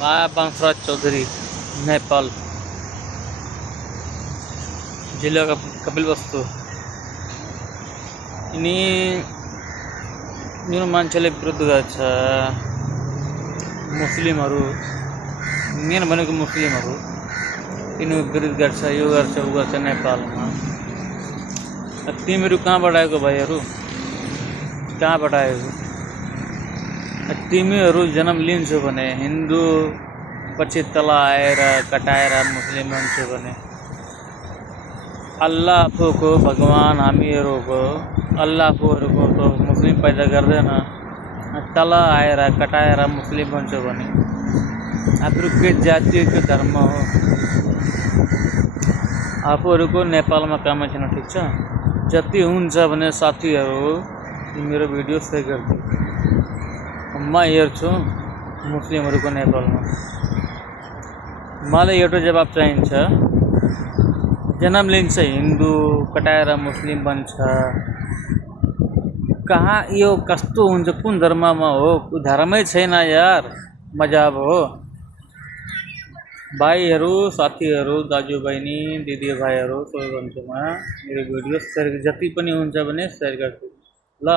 माया बंसराज चौधरी, नेपाल, जिल्ला कपिलवस्तु। यिनी जुन मान्छेले विरोध गर्छ मुस्लिमहरू, मेन भनेको मुस्लिमहरू, यिनी विरोध गर्छ, यो गर्छ ऊ गर्छ नेपालमा। तिमीहरू कहाँबाट आएको भाइहरू, कहाँबाट आएको? तिमीहरू जन्म लिन्छौ भने हिन्दू, पछि तल आएर कटाएर मुस्लिम बन्छौ भने अल्लाह आफूको भगवान हामीहरूको अल्लाह आफूहरूको तो मुस्लिम पैदा गर्दैन, तल आएर कटाएर मुस्लिम बन्छौ भने आफूहरू के जाति के धर्म हो? आफूहरूको नेपालमा काम छैन, ठिक छ? जति हुन्छ भने साथीहरू मेरो भिडियो सेयर गरिदिनु। म हेर्छु मुस्लिमहरूको नेपालमा। मलाई एउटा जवाब चाहिन्छ। जन्म लिन्छ हिन्दू, कटाएर मुस्लिम बन्छ, कहाँ यो कस्तो हुन्छ? कुन धर्ममा हो? धर्मै छैन यार, मजाब हो। भाइहरू, साथीहरू, दाजुबहिनी, दिदी भाइहरू, सबै भन्छु म मेरो भिडियो सेयर जति पनि हुन्छ भने सेयर गर्छु ल।